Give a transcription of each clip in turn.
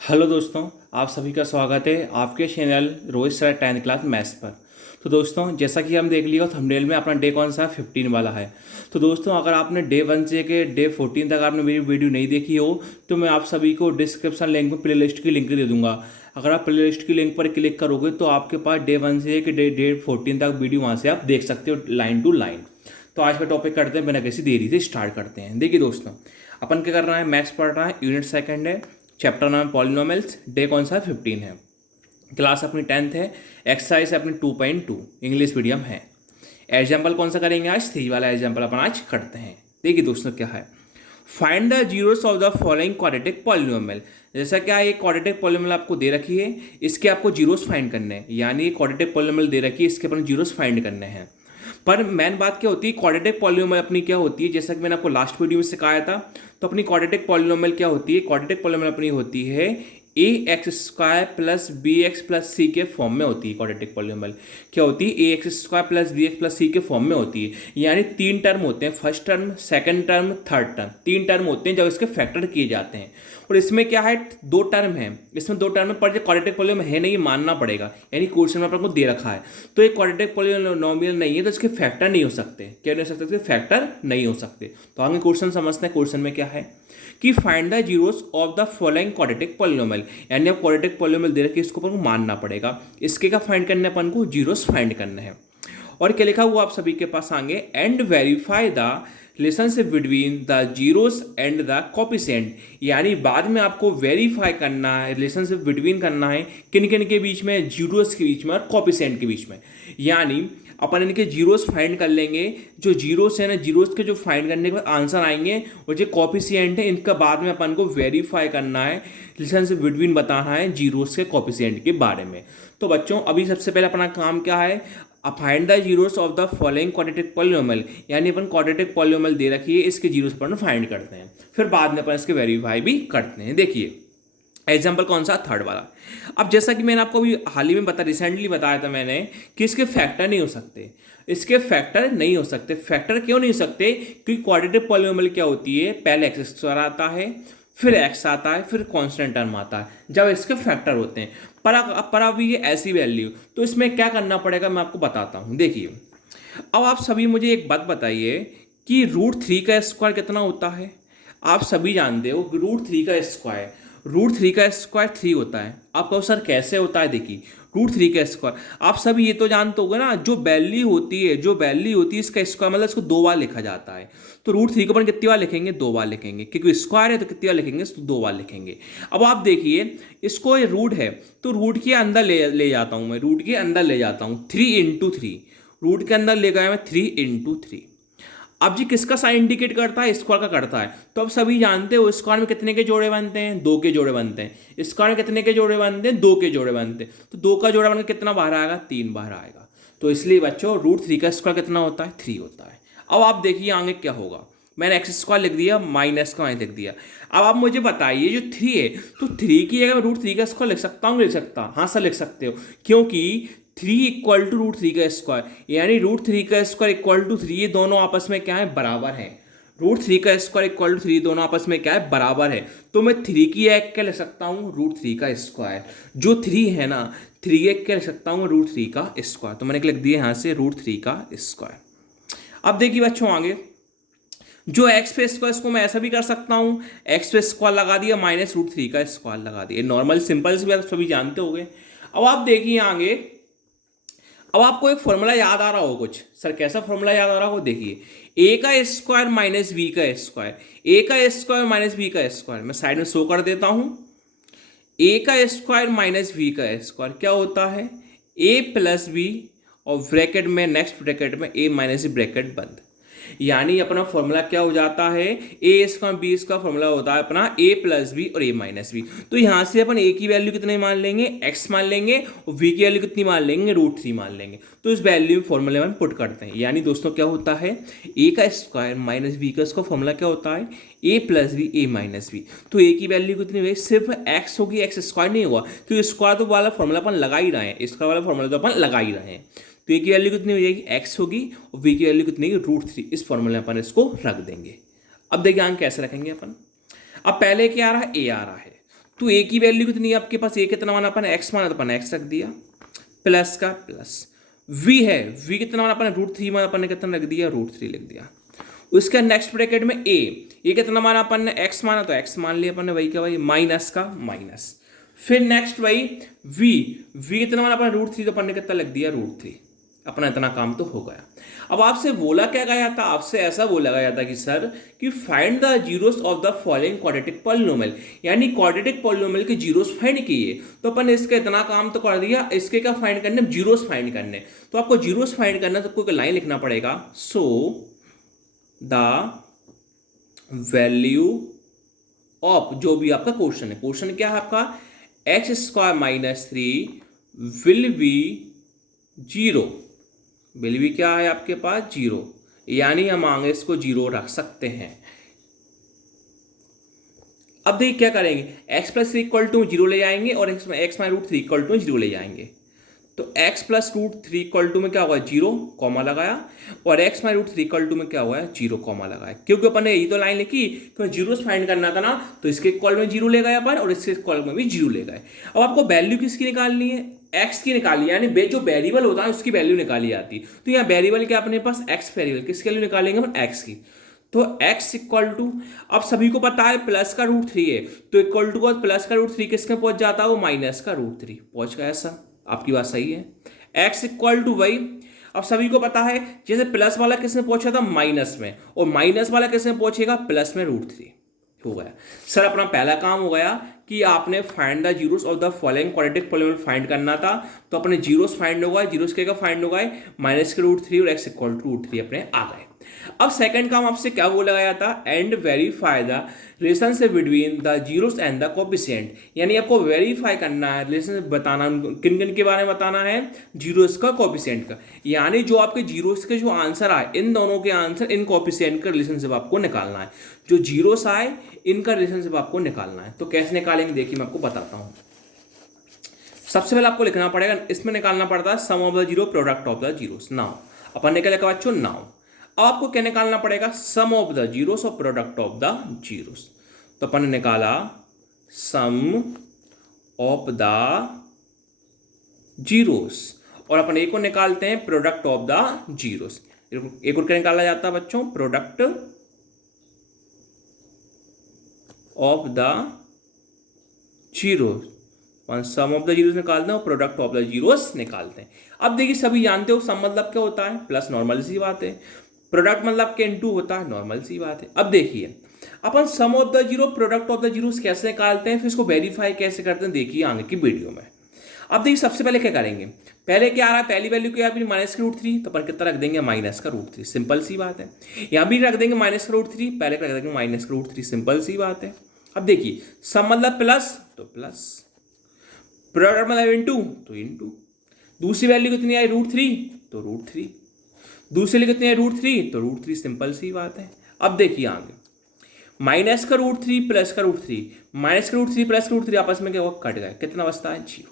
Hello दोस्तों, आप सभी का स्वागत है आपके channel Rohit sir 10th class maths पर। तो दोस्तों, जैसा कि हम देख लिया थंबनेल में अपना डे कौन सा 15 वाला है। तो दोस्तों, अगर आपने डे 1 से के डे 14 तक आपने मेरी वीडियो नहीं देखी हो तो मैं आप सभी को डिस्क्रिप्शन लिंक में प्ले लिस्ट की लिंक दे दूंगा। अगर आप प्ले लिस्ट की लिंक पर क्लिक करोगे तो आपके पास डे 1 से के डे 14 तक वीडियो वहाँ से आप देख सकते हो लाइन टू लाइन। तो आज का टॉपिक करते हैं, बिना किसी देरी से स्टार्ट करते हैं। देखिए दोस्तों, अपन क्या कर रहा है, मैथ्स पढ़ रहा है, यूनिट सेकंड है, चैप्टर नाम पॉलिनोमियल्स, डे कौन सा 15 है, क्लास अपनी 10th है, एक्सरसाइज अपनी 2.2 इंग्लिश मीडियम है। एग्जाम्पल कौन सा करेंगे आज, 3 वाला एग्जाम्पल अपन आज करते हैं। देखिए दोस्तों क्या है, find the zeros of the following quadratic polynomial. जैसा क्या एक क्वाड्रेटिक पॉलिनोमियल आपको दे रखी है, इसके आपको जीरोस फाइंड करने हैं, यानी क्वाड्रेटिक पॉलिनोमियल दे रखी है, इसके अपन जीरोस फाइंड करने हैं। पर मेन बात क्या होती है, क्वाड्रेटिक पॉलिनोमियल अपनी क्या होती है, जैसा कि मैंने आपको लास्ट वीडियो में सिखाया था। तो अपनी क्वाड्रेटिक पॉलिनोमियल क्या होती है, क्वाड्रेटिक पॉलिनोमियल अपनी होती है A X square plus B X plus C के फॉर्म में होती है। क्वाड्रेटिक पॉलिनोमियल क्या होती है, A X square plus B X plus C के फॉर्म में होती है। यानी 3 टर्म होते हैं, first term, second term, third term, 3 term होते हैं जब इसके फैक्टर किए जाते हैं। और इसमें क्या है, 2 टर्म है, इसमें 2 टर्म में पर जो क्वाड्रेटिक पॉलिनोमियल है नहीं, मानना पड़ेगा, यानी क्वेश्चन में अपन को दे रखा है। तो एक क्वाड्रेटिक पॉलिनोमियल नहीं है तो इसके फैक्टर नहीं हो सकते। क्या नहीं हो सकते, इसके फैक्टर नहीं हो सकते। तो आगे क्वेश्चन समझते हैं। क्वेश्चन में क्या है कि find the zeros of the following quadratic polynomial, यानी अब क्वाड्रेटिक पॉलिनोमियल दे रखे, इसको अपन को मानना पड़ेगा। इसके क्या फाइंड करने, अपन को जीरोस फाइंड करने हैं। और क्या लिखा हुआ आप सभी के पास आगे, and verify the relationship between the zeros and the coefficient, यानी बाद में आपको वेरीफाई करना है, रिलेशनशिप बिटवीन करना है किन किन के बीच में, जीरोस के बीच में और कोफिशिएंट के बीच में। यानी अपन इनके जीरोस फाइंड कर लेंगे, जो जीरोस है ना, जीरोस के जो फाइंड करने के बाद आंसर आएंगे, और जो कोफिशिएंट है इनका बाद में अपन को वेरीफाई करना है, रिलेशनशिप बिटवीन बताना है जीरोस के कोफिशिएंट के बारे में। तो बच्चों, अभी सबसे पहले अपना काम क्या है, find the zeros of the following quadratic polynomial, यानी अपन क्वाड्रेटिक पॉलिनोमियल दे रखी है, इसके जीरोस पर फाइंड करते हैं, फिर बाद में अपन इसके वेरीफाई भी करते हैं। देखिए एग्जाम्पल कौन सा, थर्ड वाला। अब जैसा कि मैंने आपको अभी हाल ही में रिसेंटली बताया था मैंने कि इसके फैक्टर नहीं हो सकते, इसके फैक्टर नहीं हो सकते। फैक्टर क्यों नहीं हो सकते, क्योंकि क्वाड्रेटिक पॉलिनोमियल क्या होती है, पहले एक्स स्क्वायर आता है, फिर एक्स आता है, फिर कांस्टेंट टर्म आता है, जब इसके फैक्टर होते हैं। पर अब ये ऐसी वैल्यू, तो इसमें क्या करना पड़ेगा मैं आपको बताता हूँ। देखिए, अब आप सभी मुझे एक बात बताइए कि √3 का स्क्वायर कितना होता है। आप सभी जानते हो √3 का स्क्वायर, √3 का स्क्वायर 3 होता है। आप कहो सर कैसे होता है, देखिए √3 का स्क्वायर, आप सभी ये तो जानते होगे ना, जो वैल्यू होती है, जो वैल्यू होती है इसका स्क्वायर, मतलब इसको 2 बार लिखा जाता है। तो √3 को अपन कितनी बार लिखेंगे, 2 बार लिखेंगे, क्योंकि स्क्वायर है तो कितनी बार लिखेंगे, इसको 2 बार लिखेंगे। अब आप देखिए, इसको ये रूट है तो रूट के अंदर ले जाता हूं मैं, रूट के अंदर ले जाता हूं, 3 × 3, रूट के अंदर ले गया मैं 3 × 3। अब जी किसका साइन इंडिकेट करता है, स्क्वायर का करता है। तो अब सभी जानते हो स्क्वायर में कितने के जोड़े बनते हैं, 2 के जोड़े बनते हैं। स्क्वायर में कितने के जोड़े बनते हैं, 2 के जोड़े बनते हैं। तो 2 का जोड़ा बनकर कितना बाहर आएगा, 3 बाहर आएगा। तो इसलिए बच्चों √3 का स्क्वायर कितना होता है, 3 होता है। अब आप देखिए आगे क्या होगा, मैंने एक्स स्क्वायर लिख दिया, माइनस का लिख दिया। अब आप मुझे बताइए जो 3 है, तो 3 की जगह मैं √3 का स्क्वायर लिख सकता हूँ, लिख सकता, हाँ सर लिख सकते हो, क्योंकि 3 इक्वल टू √3 का स्क्वायर, यानी √3 का स्क्वायर इक्वल टू 3, ये दोनों आपस में क्या है, बराबर है। √3 का स्क्वायर इक्वल टू 3, दोनों आपस में क्या है, बराबर है। तो मैं 3 की एक क्या लिख सकता हूँ, √3 का स्क्वायर, जो 3 है ना, 3 एक क्या लिख सकता हूँ, √3 का स्क्वायर। तो मैंने लिख दिया यहाँ से √3 का स्क्वायर। अब देखिए बच्चों आगे, जो एक्स पे स्क्वायर, इसको मैं ऐसा भी कर सकता हूँ, एक्स पे स्क्वायर लगा दिया माइनस √3 का स्क्वायर लगा दिया, नॉर्मल सिंपल से भी आप सभी जानते होंगे। अब आप देखिए आगे, अब आपको एक फॉर्मूला याद आ रहा हो कुछ, सर कैसा फॉर्मूला याद आ रहा हो, देखिए ए का स्क्वायर माइनस बी का स्क्वायर, ए का स्क्वायर माइनस बी का स्क्वायर, मैं साइड में शो कर देता हूं। ए का स्क्वायर माइनस बी का स्क्वायर क्या होता है, ए प्लस बी, और ब्रैकेट में नेक्स्ट ब्रैकेट में ए माइनस ब्रैकेट बंद। यानी अपना फॉर्मूला क्या हो जाता है, ए इसका बी इसका फॉर्मूला होता है अपना ए प्लस बी और ए माइनस बी। तो यहां से अपन ए की वैल्यू कितने मान लेंगे, एक्स मान लेंगे, और बी की वैल्यू कितनी मान लेंगे, √3 मान लेंगे। तो इस वैल्यू में फॉर्मूले में पुट करते हैं। यानी दोस्तों क्या होता है, ए का स्क्वायर माइनस बी का इसका फॉर्मूला क्या होता है, ए प्लस बी ए माइनस बी। तो ए की वैल्यू कितनी हुई, सिर्फ एक्स होगी, एक्स स्क्वायर नहीं हुआ, क्योंकि स्क्वायर तो वाला फॉर्मूला अपन लगा ही रहे हैं, इसका वाला फॉर्मूला तो अपन लगा ही रहे हैं। तो ए की वैल्यू कितनी हो जाएगी, एक्स होगी, और बी की वैल्यू कितनी होगी, √3। इस फॉर्मूले में अपन इसको रख देंगे। अब देखिए आगे कैसे रखेंगे अपन। अब पहले क्या आ रहा है, ए आ रहा है, तो ए की वैल्यू कितनी है आपके पास, ए कितना माना अपन एक्स माना तो अपन एक्स रख दिया, प्लस का प्लस। वी है, वी कितना माना अपन √3 माना अपन ने कितना रख दिया, √3 लिख दिया। उसके नेक्स्ट ब्रैकेट में ए कितना माना अपन ने एक्स माना तो एक्स मान लिया अपन ने, वही क्या वही माइनस का माइनस। फिर नेक्स्ट वही वी कितना माना अपन √3 तो अपन ने कितना लग दिया √3। अपना इतना काम तो हो गया। अब आपसे बोला क्या गया था, आपसे ऐसा बोला गया था कि सर कि find the zeros of the following quadratic polynomial, यानी क्वाड्रेटिक पॉलिनोमियल के जीरोस फाइंड किए। तो अपन ने इसका इतना काम तो कर दिया, इसके क्या फाइंड करने, जीरोस फाइंड करने। तो आपको जीरोस फाइंड करना तो आपको एक लाइन लिखना पड़ेगा, सो द वैल्यू ऑफ, जो भी आपका क्वेश्चन है, क्वेश्चन क्या है आपका, x² - 3 will be 0, will be क्या है आपके पास 0, यानी हम आगे इसको 0 रख सकते हैं। अब देखिए क्या करेंगे, x + 3 = 0 ले जाएंगे और x - √3 = 0 ले जाएंगे। तो x + √3 = में क्या हुआ 0 कॉमा लगाया, और x - √3 = में क्या हुआ है 0 कॉमा लगाया, क्योंकि अपन ने यही तो लाइन लिखी कि जीरोस फाइंड करना था ना, तो इसके इक्वल में 0 ले गए अपन और इसके इक्वल में भी 0 ले गए। अब आपको वैल्यू किसकी निकालनी है, x की निकाली, यानी जो वेरिएबल होता है उसकी वैल्यू निकाली जाती। तो यहाँ वेरिएबल क्या अपने पास x वेरिएबल, किसकी वैल्यू निकालेंगे अपन x की। तो x = अब सभी को पता है प्लस का √3 है, तो इक्वल टू प्लस का √3 किसके पहुंच जाता है, वो माइनस का √3 पहुंच गया। ऐसा आपकी बात सही है। x = वही, अब सभी को पता है जैसे प्लस वाला किसमें पहुंचा था, माइनस में, और माइनस वाला किसमें पहुंचेगा, प्लस में √3 हो गया। सर अपना पहला काम हो गया कि आपने find the zeros of the following quadratic polynomial find करना था। तो अपने जीरोस फाइंड हो गए, जीरोस के फाइंड हो गए, माइनस के √3 और x = √3 अपने आ गए। अब सेकंड काम आपसे क्या बोला गया था, and verify the relationship between the zeros and the coefficient, यानी आपको वेरीफाई करना है, रिलेशनशिप बताना, किन किन के बारे में बताना है, जीरोस का कोएफिशिएंट का, यानी जो आपके जीरोस के जो आंसर आए इन दोनों के आंसर, इन कोएफिशिएंट का रिलेशनशिप आपको निकालना है। जो जीरोस आए इनका रिलेशनशिप आपको निकालना है। तो कैसे निकालेंगे देखिए मैं आपको बताता हूं। सबसे पहले आपको लिखना पड़ेगा, इसमें निकालना पड़ता है sum of the zero product of the zeros. Now अपन ने क्या लिखा बच्चों, नाउ अब आपको क्या निकालना पड़ेगा, सम ऑफ द जीरोस और प्रोडक्ट ऑफ द जीरोस। तो अपन ने निकाला सम ऑफ द जीरोस, और अपन एक को निकालते हैं प्रोडक्ट ऑफ द जीरोस। एक और क्या निकाला जाता है बच्चों, product of the zeros. Sum of the zeros निकालते हैं और प्रोडक्ट ऑफ द जीरोस निकालते हैं। अब देखिए सभी जानते हो सम मतलब क्या होता है, प्लस, नॉर्मल सी बात है। प्रोडक्ट मतलब के इनटू होता है, नॉर्मल सी बात है। अब देखिए अपन sum of the zero product of the zeros कैसे निकालते हैं, फिर इसको वेरीफाई कैसे करते हैं, देखिए आगे की वीडियो में। अब देखिए सबसे पहले क्या करेंगे, पहले क्या आ रहा है, पहली वैल्यू क्या है माइनस का √3, तो अपन कितना रख देंगे माइनस का √3, सिंपल सी बात है। यहां भी रख देंगे माइनस का √3, पहले रख देंगे माइनस का √3, सिंपल सी बात है। अब देखिए सम मतलब प्लस, तो प्लस, प्रोडक्ट मतलब इनटू, तो इनटू, दूसरी वैल्यू कितनी आई √3, तो √3, दूसरी कितनी है √3, तो √3, सिंपल सी बात है। अब देखिए आगे माइनस का √3 प्लस का √3, माइनस का √3 प्लस का √3 आपस में क्या हुआ, कट गए, कितना बचता है 0।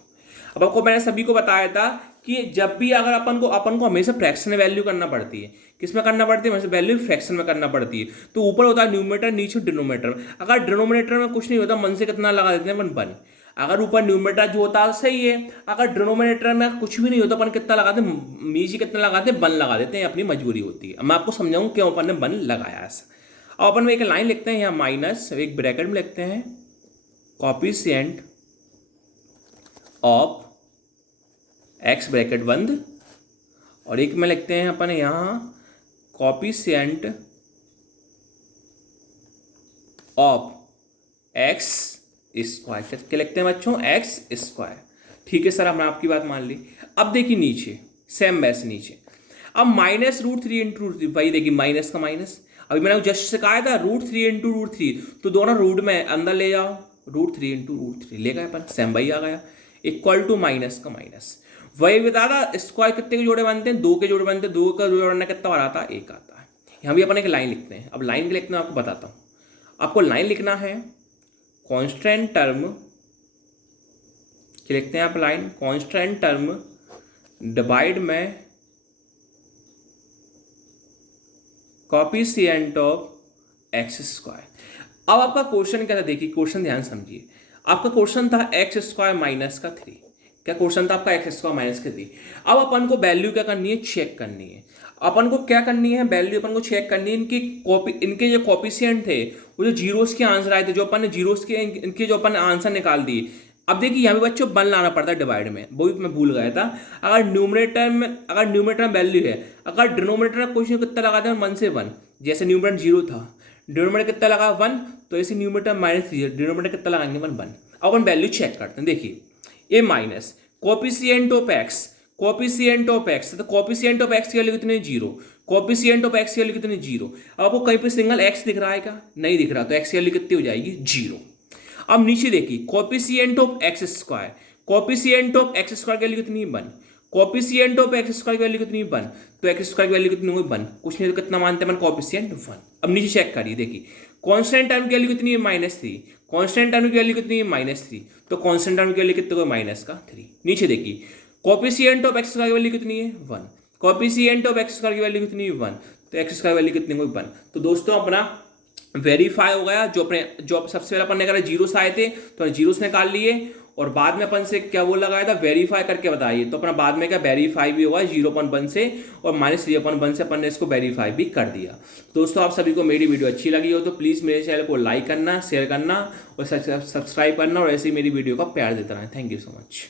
अब आपको मैंने सभी को बताया था कि जब भी अगर अपन को हमेशा फ्रैक्शन में वैल्यू करना पड़ती है, किसमें करना पड़ती है, हमेशा वैल्यू फ्रैक्शन में करना पड़ती है। तो ऊपर होता है न्यूमरेटर, नीचे डिनोमिनेटर। अगर डिनोमिनेटर में कुछ नहीं होता, मन से कितना लगा देते हैं अपन 1। अगर ऊपर न्यूमरेटर जो होता है सही है, अगर डिनोमिनेटर में कुछ भी नहीं होता अपन कितना लगाते हैं, नीचे कितना लगाते हैं, 1 लगा देते हैं, अपनी मजबूरी होती है। मैं आपको समझाऊं क्यों अपन ने 1 लगाया ऐसा। अब अपन में एक लाइन लिखते हैं यहाँ माइनस, एक ब्रैकेट में लिखते हैं कोएफिशिएंट ऑफ x ब्रैकेट बंद, और एक में लिखते हैं अपन यहाँ कोएफिशिएंट ऑफ x स्क्वायर, क्या लिखते हैं बच्चों, x²। ठीक है सर, हमने आपकी बात मान ली। अब देखिए नीचे सेम वैसे नीचे, अब माइनस √3 × √3, वही देखिए माइनस का माइनस, अभी मैंने जस्ट सिखाया था √3 × √3, तो दोनों रूट में अंदर ले जाओ, √3 × √3 ले गए अपन, सेम वही आ गया, इक्वल टू माइनस का माइनस। वही बता रहा स्क्वायर कितने के जोड़े बनते हैं, 2 के जोड़े बनते हैं, 2 का जोड़ना कितना बार आता है, 1 आता है। यहाँ भी अपन एक लाइन लिखते हैं। अब लाइन के लिखना आपको बताता हूँ, आपको लाइन लिखना है कांस्टेंट टर्म, क्या लिखते हैं आप लाइन, कांस्टेंट टर्म डिवाइड में कोएफिशिएंट ऑफ x²। अब आपका क्वेश्चन क्या था, देखिए क्वेश्चन ध्यान समझिए। आपका क्वेश्चन था एक्स स्क्वायर माइनस का 3। क्या क्वेश्चन था आपका? एक्स स्क्वायर माइनस का 3। अब अपन को वैल्यू क्या करनी है? चेक करनी है। अपन को क्या करनी है? वैल्यू अपन को चेक करनी है। इनके जो कॉपिशिएंट थे, वो जो जीरोस के आंसर आए थे, जो अपन ने जीरोस के इनके जो अपन ने आंसर निकाल दिए। अब देखिए यहाँ पे बच्चों वन लाना पड़ता है डिवाइड में, वो भी मैं भूल गया था। अगर न्यूमरेटर में वैल्यू है, अगर डिनोमिनेटर में क्वेश्चन कितना लगाते हैं? 1 से 1। जैसे न्यूमरेटर 0 था, डिनोमिनेटर कितना लगा? 1। तो ऐसे न्यूमरेटर -3, डिनोमिनेटर कितना लगाएंगे? 1 1। अब अपन वैल्यू चेक करते हैं। देखिए A minus coefficient of X, coefficient of X, तो कोपिशिएंट ऑफ एक्स की वैल्यू कितनी? 0। कोपिशिएंट ऑफ एक्स की वैल्यू कितनी? 0। अब आपको कहीं पे सिंगल एक्स दिख रहा है क्या? नहीं दिख रहा, तो एक्स की वैल्यू कितनी हो जाएगी? 0। अब नीचे देखिए coefficient of X square, coefficient of X square की वैल्यू कितनी? 1। कोपिशिएंट ऑफ एक्स स्क्वायर की वैल्यू कितनी? 1। तो एक्स स्क्वायर की वैल्यू कितनी होगी? 1। कुछ नहीं तो कितना मानते हैं अपन? कोपिशिएंट 1। अब नीचे चेक करिए, देखिए कांस्टेंट टर्म की वैल्यू कितनी है? -3। कांस्टेंट टर्म की वैल्यू कितनी है? -3। तो कांस्टेंट टर्म की वैल्यू कितनी होगी? -3। नीचे देखिए कोपिशिएंट ऑफ एक्स स्क्वायर की वैल्यू कितनी है? 1। कोपिशिएंट ऑफ एक्स स्क्वायर की वैल्यू कितनी है? 1। तो एक्स स्क्वायर वैल्यू कितनी होगी? 1। तो दोस्तों अपना वेरीफाई हो गया। जो सबसे पहले अपन ने करा जीरोस आए थे, तो जीरोस निकाल लिए, और बाद में अपन से क्या वो लगाया था? वेरीफाई करके बताइए। तो अपना बाद में क्या वेरीफाई भी हुआ 0.1 से, और -3/1 से अपन ने इसको वेरीफाई भी कर दिया। दोस्तों आप सभी को मेरी वीडियो अच्छी लगी हो तो प्लीज़ मेरे चैनल को लाइक करना, शेयर करना और सब्सक्राइब करना, और ऐसे ही मेरी वीडियो का प्यार देता रहना। Thank you so much.